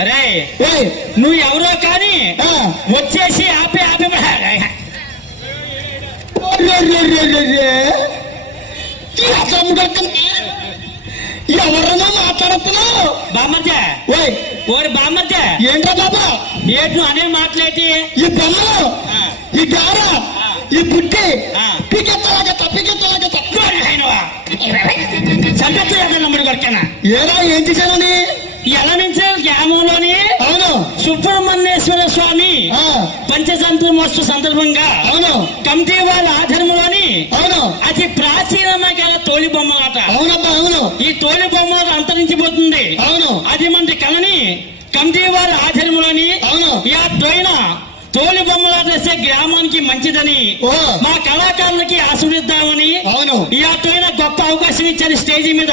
అరే నువ్వు ఎవరో కానీ వచ్చేసి ఆపే ఆపే ఎవరన్నా మాట్లాడుతున్నావు బామ్మర్దే ఓరి బామ్మర్దే ఏంట్రా బాబా ఏంటి అనే మాట్లాడి ఈ బొమ్మలు ఈ గార ఈ బుట్టి పీకెత్తలాగా నమ్ముడు కొడుకనా ఏరా ఏం చేశానని ఎలా నుంచి గ్రామంలోని అవును సుబ్రహ్మణ్యేశ్వర స్వామి పంచతంత్ర మోత్సవ సందర్భంగా అవును కమిటీ వాళ్ళ ఆధ్వర్యంలోని అవును అతి ప్రాచీనమైన తోలి బొమ్మలాట. అవునబ్బా అవును. ఈ తోలి బొమ్మ అంతరించిపోతుంది. అవును. అది మన కళని కమిటీ వారి ఆధ్వర్యంలోని అవును ఈ తోలి బొమ్మలాట వేస్తే గ్రామానికి మంచిదని మా కళాకారులకి ఆశీర్వదిద్దామని అవును ఈ గొప్ప అవకాశం ఇచ్చారు స్టేజీ మీద.